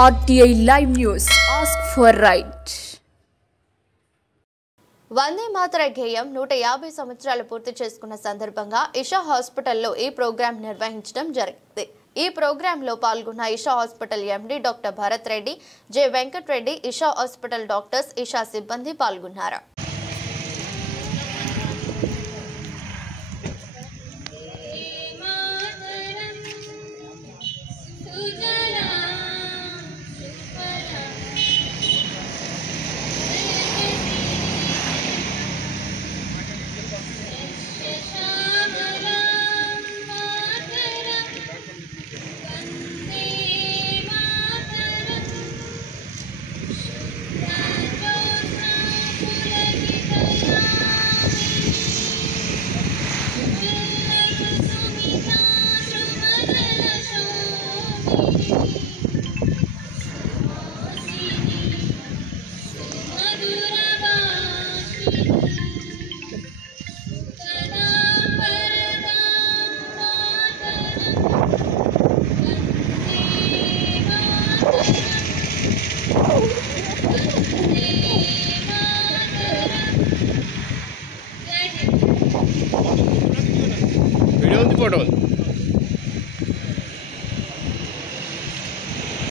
RTI Live News. Ask for right. వందే మాతర గేయం 150 సంవత్సరాలు పూర్తి చేసుకున్న సందర్భంగా ఇషా హాస్పిటల్లో ఈ ప్రోగ్రాం నిర్వహించడం జరిగింది. ఈ ప్రోగ్రాంలో పాల్గొన్న Isha hospital MD doctor Bharat Reddy, J Venkat Reddy, Isha hospital doctors, Isha సిబ్బంది పాల్గొన్నారు.